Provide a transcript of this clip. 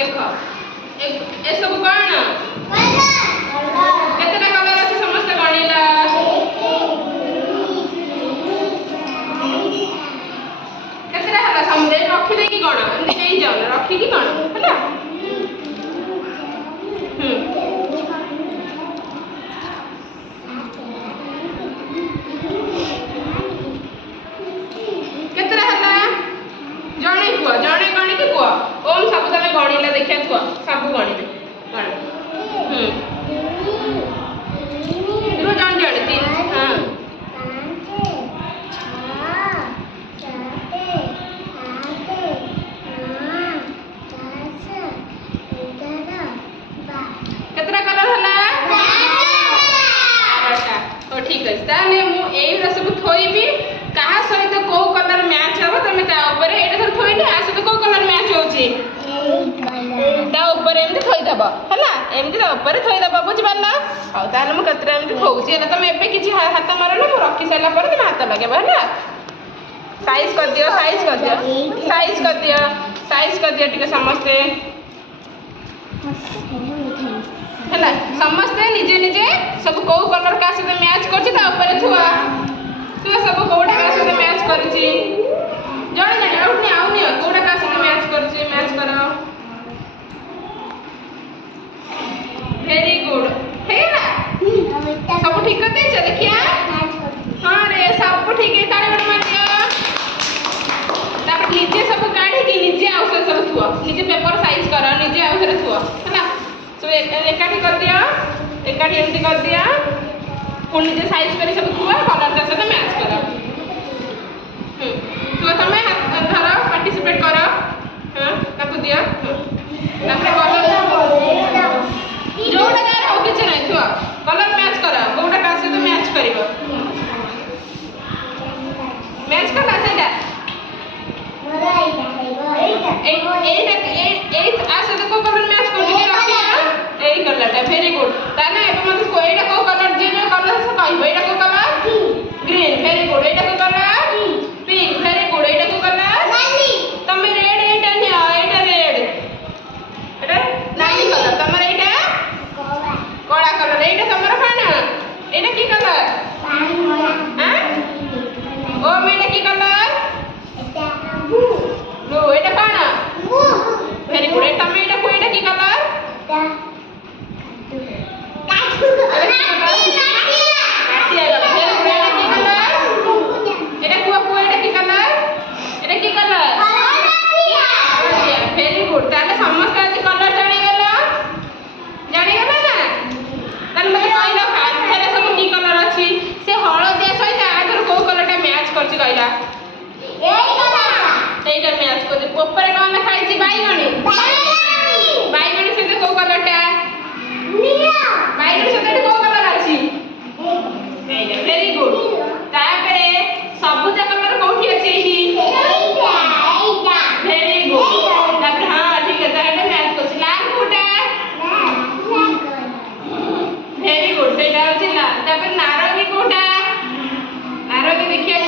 देख ए सब कौन केतटा कलर अच्छे समस्त गणिला केतटा हला समुद्र रखी दे कि गण एमती नहीं जाओ रखी कि गण हला केतटा हला जणे कुआ जणे गणी के कुआ ओम सब तमे गणिला देखिया कुआ सब गणिले गण देखो जान जण 3 हां 5 6 7 8 9 10 11 12 केतरा कलर हला 12टा ओ ठीक है ताले मु एई रस को थोइबी कहा सहित को कलर मैच हबो तमे ता ऊपर एटा थर थोइले आ सहित को कलर मैच होची ता ऊपर एमती थोइ दबो हला एमती ता ऊपर थोइ दबो बुझ पारला आ ताले मु केतरा एमती थोउची हला तमे एबे किछि हाथ मारलो मु रखी साइला पर तमे हाथ लगाबो हला साइज कर दियो साइज कर दियो साइज कर दियो साइज कर दियो ठीक समस्ते हला समस्ते निजे निजे सब को कलर का से मैच करछि ता ऊपर थुआ तू सब कोडा का से मैच करछि जणे जणे आउनी कोडा का से मैच करछि मैच करो वेरी गुड हेला सब ठीक करते छ देखिया हां रे सब ठीक है ताले बड़ मार दियो तापर निजे सब काढी कि निजे आउसे सब थुआ निजे पेपर साइज करो निजे आउसे थुआ हला सो एकाठी कर दिया एकाठी एमती कर दिया पुणी निजे साइज करी सब थुआ कलर का साथ मैच करो तो तमे धर पार्टिसिपेट करो हां ताको दिया तापर कलर जोटा गार हो किछ नै थुआ कलर मैच करो कोटा का से तो मैच करिवो मैच करला सेटा आसे तो को कलर मैच कर दिया एई कलरटा वेरी गुड ताने एबे मते को एटा को कलर जे कलर से कहबो एटा को कलर ग्रीन वेरी गुड एटा को कलर पिंक वेरी गुड एटा को कलर नाली तमे रेड एटा ने एटा रेड एटा नाली कलर तमरे एटा कोला कलर एटा तमरा खाना एटा की कलर पानी मोला हां ओ मेटा की कलर एटा ब्लू एटा खाना ब्लू वेरी गुड एटा मेटा को एटा की कलर वेरी गुड ताले समस्त आज कलर जानी गला ना ताले मते कहला खाते सब की कलर अछि से हळदिया सहित आगर को कलरटा मैच करछि कहला एई कलर एटा मैच करछि ऊपर कोन खाइछि बाईगणी बाईगणी से को कलरटा नीला बाईगणी से को कलर अछि एटा वेरी गुड तापरे सबुज कलर कोठी अछि ही एटा वेरी गुड तापर हां ठीक है ताले मैच करछि लाल कोटा वेरी गुड सेटा अछि लाल तापर नारंगी कोटा नारंगी देखिए